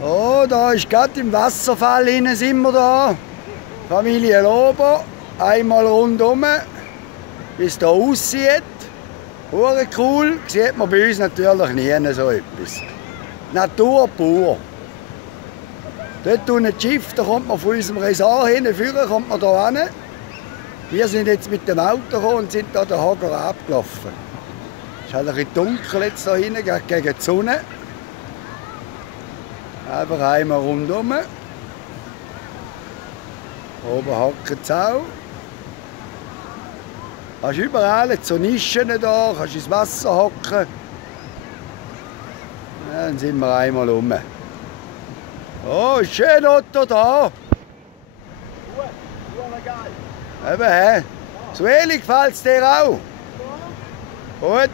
Oh, da ist gerade im Wasserfall hinten sind wir da. Familie Lober. Einmal rundum, wie es hier aussieht. Hure cool. Sieht man bei uns natürlich nie so etwas. Natur pur. Dort unten das Schiff, da kommt man von unserem Resort hin, früher kommt man hier hin. Wir sind jetzt mit dem Auto gekommen und sind hier den Hager abgelaufen. Es ist halt ein bisschen dunkel jetzt hier hinten, gegen die Sonne. Einfach einmal rundum. Oben hackt es auch. Hast überall jetzt so Nischen da, kannst ins Wasser hocken. Ja, dann sind wir einmal rum. Oh, ist schön Otto da. Eben, hä? Sueli, gefällt es dir auch? Gut.